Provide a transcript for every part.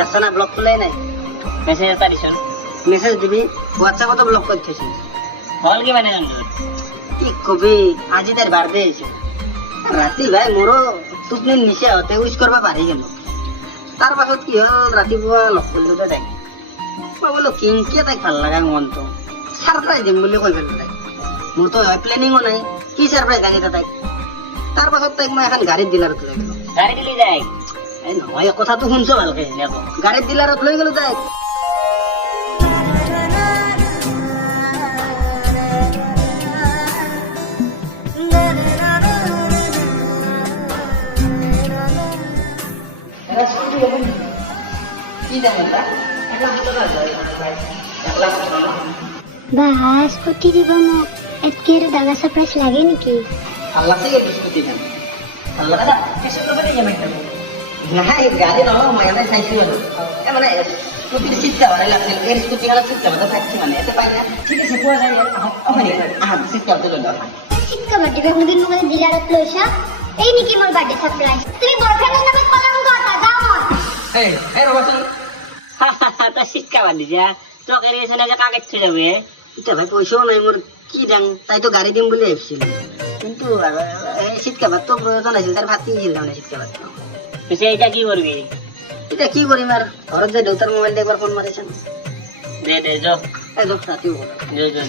দেখছ না ব্লক খোলাই নাই মেসেজ এটা দিছন মেসেজ দিবি হোয়াটসঅ্যাপতো ব্লক কৰি থৈছে হল কি মানে জন্তু কি কবি আজি তাৰ বাৰ্থডে আছে ৰাতি ভাই মোৰো টোপনি নিচে হতে উইশ কৰবা পাৰি গেল তাৰ পাছত কি হল ৰাতিপুৱা লগ করলো তাই মই বলো কিনকে তাইক ভাল লাগা মনটো সারপ্রাইজ দিম বুলি কৈ পেলাই তাই মোর তো প্ল্যানিংও নাই কি সারপ্রাইজ লাগে তাইক তার পাছত তাইক মই এখন গাড়ীত ডিলাৰত লৈ গেলো গাড়ি দিলি যায় এই নহয় কথাটো শুনছো ভালকে গাড়ীত ডিলাৰত লৈ গেলো তাইক বাহ স্কুটি দিব মোক এতকে ডাঙৰ সাৰপ্ৰাইজ লাগে নেকি আল্লাহ থেকে স্কুটি দেন আল্লাহ দাদা কিছু তো বলে যাবে না এই গাড়ি নাও মানে চাইছি মানে স্কুটির সিটটা ভালো লাগছে এর স্কুটি গালা সিটটা ভালো থাকছে মানে এতে পাই না ঠিক আছে পোয়া যায় ওখানে সিটটা তো ললো শিক্ষা বার্থডে কোনদিন মোক ডিলাৰত লৈছা এই নেকি মোৰ বার্থডে সারপ্রাইজ তুমি বয়ফ্রেন্ডের নামে কলম কথা যাও এই রবাসন তা শিক্ষা বাদ দিছা তোকে রেছে না যে কাকে ছুঁয়ে যাবে এটা ভাই পয়সাও নাই মোর কি দাম তাই তো গাড়ি দিম বলে ভাবছিল কিন্তু শীতকা ভাত তো প্রয়োজন আছে তার ভাত কিনে দিলাম না শীতকা ভাত তুই এইটা কি করবি এটা কি করিম আর ঘরত যে দেউতার মোবাইল দিয়ে একবার ফোন মারিছেন দে দে যাও এই তো রাতিও যাও যাও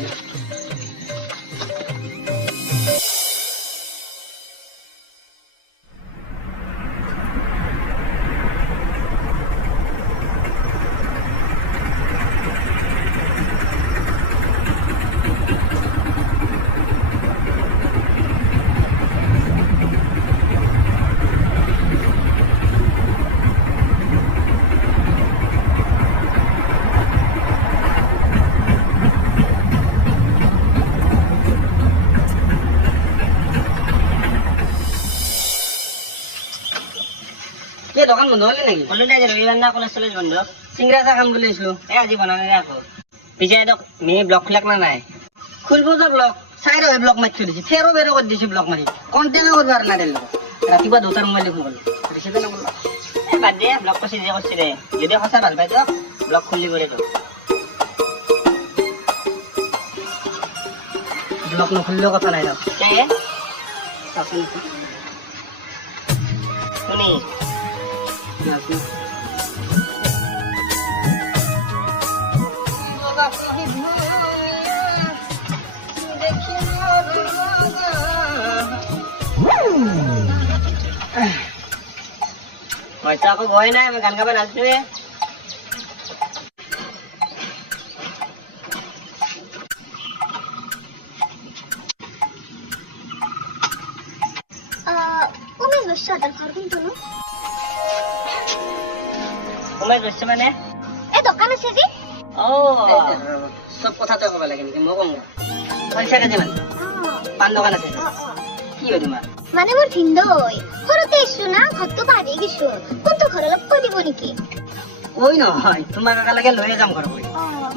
কে দোকান বন্ধ হলে নাকি বললো না যে রবিবার না কলেজ চলেজ বন্ধ সিংড়া চা খাম বলেছিল আজি বনানে রাখো পিছে এদক মেয়ে ব্লক খুলাক না নাই খুলবো যা ব্লক সাইড হয়ে ব্লক মারি চলেছি ফেরও বেরো করে দিয়েছি ব্লক মারি কন্টেন্টও করবে আর না দিল ৰাতিপুৱা দেউতার মোবাইল দিয়ে ফোন করলো রিসিভে না বললো বাদ দে ব্লক করছি যে করছি রে যদি সঁচা ভাল পাই তো ব্লক খুলি করে তো ব্লক নখুললেও কথা নাই কে শুনি হয়তো আকৌ ভয় নাই আমি গান গাব নাচোৱে উমেশ বৈশ্যহঁতৰ ঘৰ কোনটোনো সোমাই গৈছে মানে এই দোকান আছে যে সব কথাতে কব লাগে নেকি মই কম পইচাকে যিমান পান দোকান আছে কি হয় তোমাৰ মানে মোৰ ভিন্দই ঘৰতে আহিছো না ঘৰটো পাহৰি গৈছো কোনটো ঘৰ অলপ কৈ দিব নেকি কৈ নহয় তোমাক একেলগে লৈয়ে যাম ঘৰ কৰি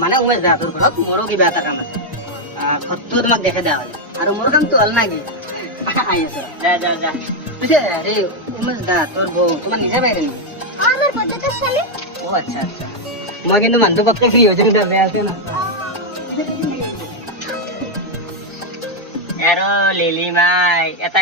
মানে উমেশ দা তোৰ ঘৰত মোৰো কিবা এটা কাম আছে ঘৰটো তোমাক দেখে দিয়া হয় আৰু মোৰ কামটো হ'ল নাকি আহি আছে যা যা যা পিছে হেৰি উমেশ দা তোৰ বৌ তোমাৰ নিজে বাইৰে নেকি আমাৰ বজাৰতে চালি ও আচ্ছা আচ্ছা মই কিন্তু মানুহটো পটকে ফ্ৰী হৈ যাম বেয়া আছে না আৰু লিলি মাই এটা